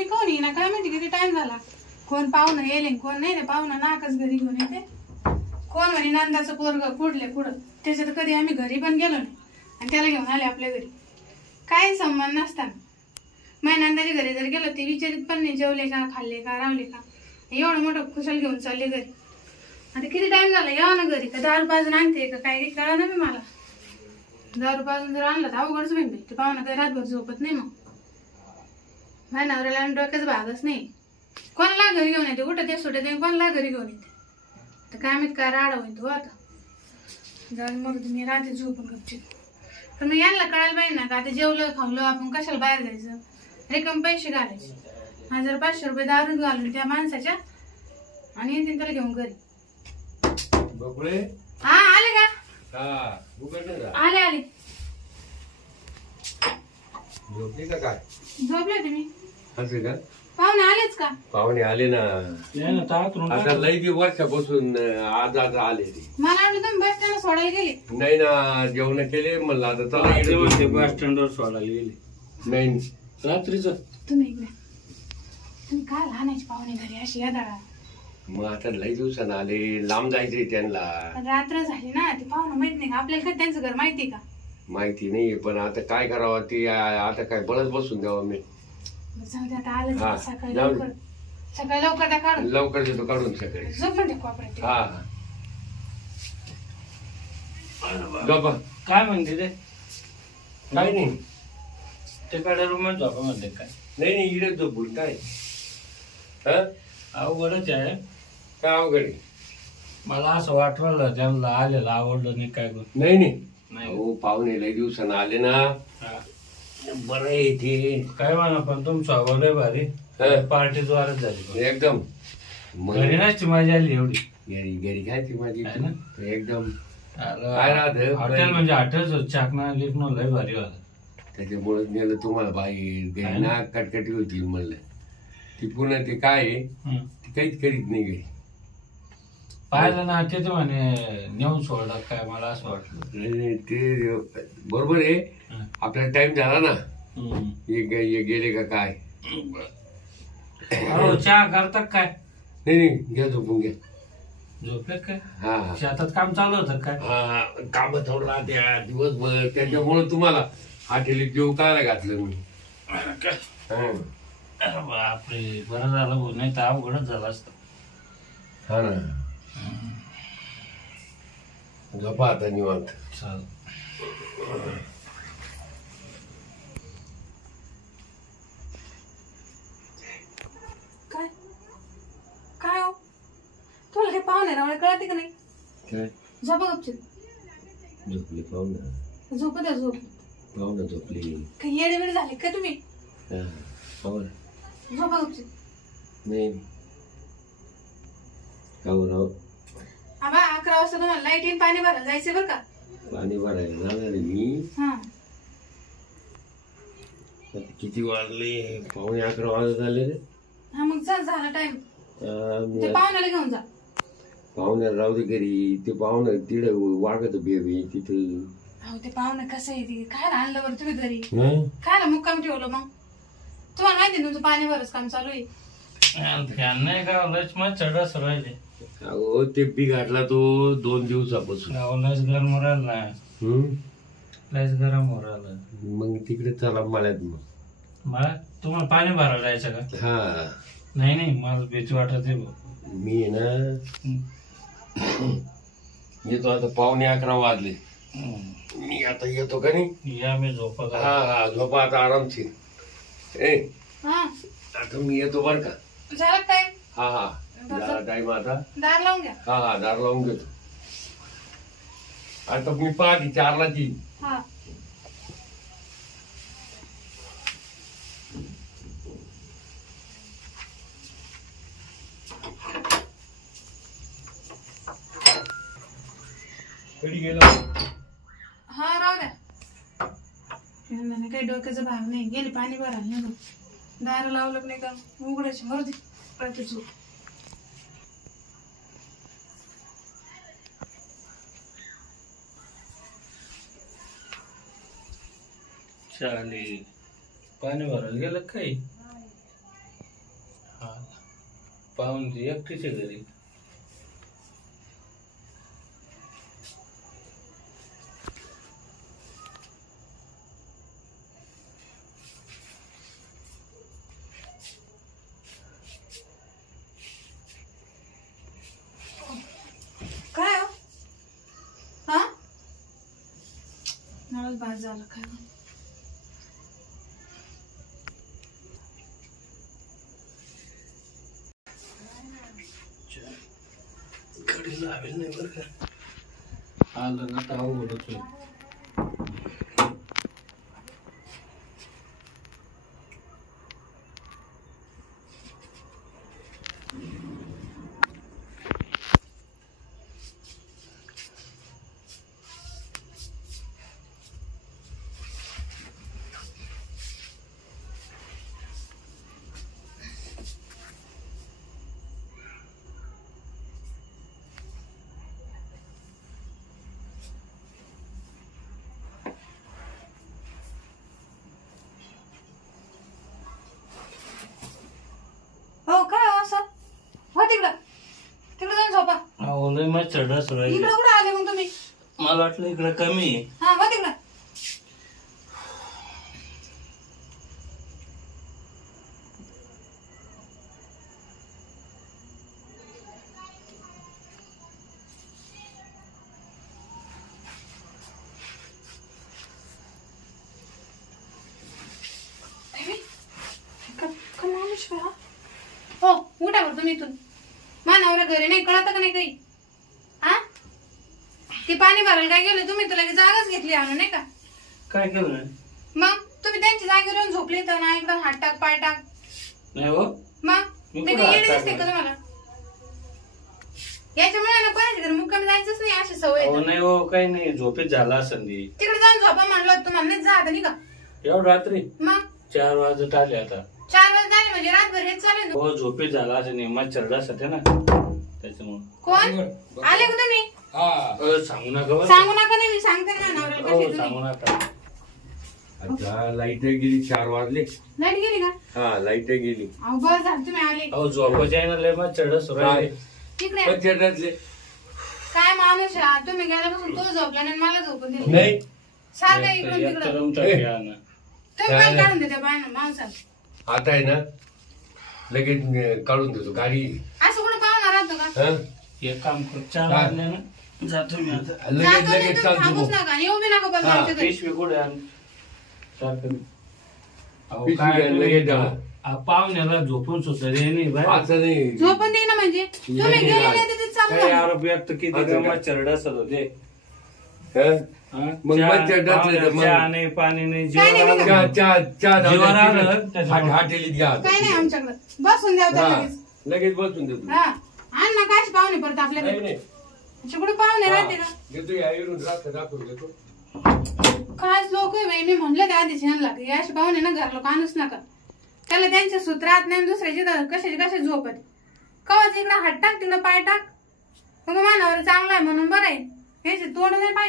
तुम्ही कोण येईना काय माहिती किती टाइम झाला. कोण पाहुणं येले कोण नाही रे. पाहुणं नाकच घरी घेऊन येते. कोण म्हणे नंदाचं पोरग पुढले पुढं. त्याच्यात कधी आम्ही घरी पण गेलो नाही आणि त्याला घेऊन आले आपल्या घरी. काही संबंध नसताना माझ्या नंदाच्या घरी जर गेलो ते विचारित पण नाही जेवले का खाल्ले का रावले का. एवढं मोठं कुशल घेऊन चालले घरी. आता किती टाइम झाला यावं ना घरी. का दारू पाजून आणते का काय काही कळा ना मी मला. दारू पाजून जर आणलं तर अवघडच होईल. ते पाहुणा काही रातभर झोपत नाही. मग माझ्या नवऱ्याला डोक्याच भागच नाही. कोणाला घरी घेऊन येते उठत सुटत कोणाला घरी घेऊन येते. तर काय माहित काय राडा होईल तो आता. जाऊन मग मी रात्री झोपून गपचित. पण मग यांना कळायला पाहिजे ना का आता जेवलं खावलं आपण कशाला बाहेर जायचं. रिकाम पैसे घालायचे. 1500 रुपये दारू घालून त्या माणसाच्या आणि येतील त्याला घेऊन घरी. हा आले का. आले आले. झोपली का काय. झोपले तुम्ही असं का. पाहुणे आलेच का. पाहुणे आले ना. आता लई वर्षापासून आज आले ते. मला वाटलं तुम्ही बस स्टँडला सोडायला गेले. नाही ना जेवण केले म्हणलं आता चला बस स्टँडवर सोडायला गेले. नाही रात्रीच तुम्ही इकडे. तुम्ही काय लहानाची पाहुणे घरी अशी यादळा. मग आता लई दिवसानं आले लांब जायचंय त्यांना. रात्र झाली ना ते पाहुणं माहित नाही का आपल्याला. का त्यांचं घर माहिती का. माहिती नाही पण आता काय करावं ते आता काय बळच बसून द्यावं मी. जाऊ दे आता आलं हा, सकाळी जाऊ दे. लवकर. सकाळी लवकर द्या काढून. लवकर देतो काढून सकाळी. झोपून दे कोपऱ्यात. हा गप्पा काय म्हणते ते. काय नाही. तिकडे रूम झोपा म्हणते काय. नाही नाही इकडे झोपून काय. हा अवघडच आहे. काय अवघड आहे? मला असं वाटलं त्यांना आलेलं आवडलं नाही काय. नाही नाही नाही हो पाहुणे लई दिवसानं आले ना. हा. बरं आहे ते. काय म्हणा पण तुमचं आवडलंय भारी. पार्टी द्वारच झाली एकदम घरी नसती मजा आली एवढी. घरी घरी खायची माझी आहे ना? एकदम काय राहत हॉटेल म्हणजे हॉटेल चाकणा गिकणं लय भारी होतं. त्याच्यामुळे गेलं तुम्हाला बाहेर घरी ना कटकटी होती म्हणलं. ती पुन्हा ते काय आहे ती काहीच करीत नाही घरी. पाहिलं ना ते तर म्हणे नेऊन सोडला काय मला असं वाटलं. ते बरोबर आहे. आपला टाइम झाला ना. हे गेले का काय. अहो चहा करतात काय. नाही नाही घ्या झोपून घ्या. झोपले काय. हा शेतात काम चालू होतं काय. हा काम थोडं राहते दिवसभर त्याच्यामुळे तुम्हाला हॉटेलीत जेव काय घातलं मी. बापरे बरं झालं भाऊ नाही तर अवघडच झालं असतं. हा ना झोपा आता निवांत. चाल काय काय हो तुला काही पाहुणे रावळे कळते का नाही. काय झोपा गपचित. झोपली पाहुणा. झोप द्या झोप. पाहुणा झोपली. काही येडेवेळ झाले का तुम्ही. झोपा गपचित. नाही राव आबा 11 वाजता तुम्हाला लाईट येईन पाणी भरायला जायचं बरं का. पाणी भरायला जाणार आहे मी. हा किती वाजले. पाहुणे 11 वाजत आले रे. हा मग चल झाला टाइम. ते पाहुण्याला घेऊन जा. पाहुण्याला राहू दे घरी. ते पाहुणं तिकडे वागत बेबी तिथं. अहो ते पाहुणे कसं आहे ते काय आणलं बरं तुम्ही घरी. काय मुक्काम ठेवलं मग. तुम्हाला माहिती तुमचं पाणी भरच काम चालू आहे. फॅन नाही का लच मग चढस राहिले. अहो ते बिघडला तो 2 दिवसापासून. लस गरम राहिला. लस गरम हो राहिलं. मग तिकडे चला मळ्यात. मग मला तुम्हाला पाणी भरायला जायचं का. हा नाही नाही मला भीती वाटत आहे. मी आहे ना येतो आता. पाहुणे 11 वाजले. मी आता येतो का नाही. या मी झोपा. हा हा झोपा आता आरामशीर. ए हा आता मी येतो बर का. झाला टाइम. हा हा झाला टाइम आता. दार लावून घ्या. हा हा दार लावून घेतो. आता मी पहाटे 4ला येईन. हा कधी गेलो. हा राहू द्या. काही डोक्याचा भाग नाही. गेली पाणी भरायला नाही. दार लावलं नाही का उघडायची मरू दे. कळते झोप. चालेल पाणी भरायला गेलं काही. पाहून ती एकटीच आहे घरी. काय हो? हा नळच बाद झालं काय हो? घडी लावेल नाही बरं का. आलं ना तर अवघडच होईल. हो काय हो असं हो तिकडं तिकडं जाऊन झोपा. अहो लय मग चढस राहील. इकडं कुठं आले मग तुम्ही? मला वाटलं इकडे कमी आहे. हा हो तिकडं. हो उठा बरं तुम्ही इथून. मानावर घरी नाही कळत का नाही काही? हा ते पाणी भरायला काय गेलं तुम्ही तर लगेच जागाच घेतली आणून नाही का? काय केलं? मग तुम्ही त्यांच्या जागेवर येऊन झोपले तर ना एकदम हात टाक पाय टाक. नाही हो. मग मी ते कुठं काही हात येडे दिसते टाकलं? का तुम्हाला? याच्यामुळे ना कोणाच्या घरी मुक्कामी जायचंच नाही अशी सवय अहो आहे. नाही हो काही नाही झोपेत झाला असेल ती. तिकडे जाऊन झोपा म्हणलं होतं तुम्हाला नाही जा आता नाही का? एवढं रात्री मग 4 वाजत आले आता. 4 वाजता झाले म्हणजे रातभर हेच चालू आहे ना. हो झोपेत झाला असेल नेहमी चढस होते ना त्याच्यामुळे. कोण आले का तुम्ही? हा सांगू नका बरं. सांगू नका नाही मी सांगते ना नवऱ्याला हो कशी सांगू तुम्ही. नका. आता लाईट गेली 4 वाजले. लाईट गेली का? हा लाईट गेली. अहो बरं झालं तुम्ही आले. अहो झोपायचे आहे ना लय मग चढस राहिले. तिकडे पंचायतातले काय माणूस आहे हा? तुम्ही गेल्यापासून तो झोपला नाही आणि मला झोपून दिली. नाही सारखं इकडून एक तिकडं तर रमतं घ्या ना. तुम्ही काय काढून देते बाय माणसाला? आता आहे ना लगेच काढून देतो गाडी. असं कुठं पाहुणा राहतो का? हं? एक काम कर 4 वाजले ना जातो मी आता. लगेच जातो नाही लगेच तर चालतो थांबूच भाऊ. नका येऊ बी नका परत हा, आमच्या घरी. पिशवी कुठे आण? टाकून. अहो पिशवी काय घ्यायला लगेच जाऊ. पाहुण्याला झोपून सुद्धा रे नाही बाय. असं नाही झोपून दे ना म्हणजे तुम्ही नाही, गेले नाही. नाही तर ते चालू काही झालं. आरोप व्यक्त किती असं का? गंमत चढस होते. हं? हा? मग चहा- मच्छर डसले तर पाहुण्याला मग- चहा नाही पाणी नाही काय नाही, जेवण नाही, आलं. चहा जीवावर आलं त्याच्यामुळे. हाटेलीत घ्या. काही नाही आमच्याकडं बसून द्यावं त्याला हा, लगेच. लगेच बसून देतो. हा आण ना काय पाहुणे परत आपल्याकडे. नाही नाही असे कुठे पाहुणे राहते का? देतो या इकडून रास्ता दाखवून देतो. काय लोक आहे बाई मी म्हणलं त्या आधीच ह्यांना की असे पाहुणे ना घर लोक आणूच नका. त्याला त्यांच्या सूत्रात नाही दुसऱ्याची कशाची झोपत कवाच इकडे हात टाक तिकडे पाय टाक. मग मानावर चांगला आहे म्हणून बरं आहे. याचे तोंड नाही पाहिजे.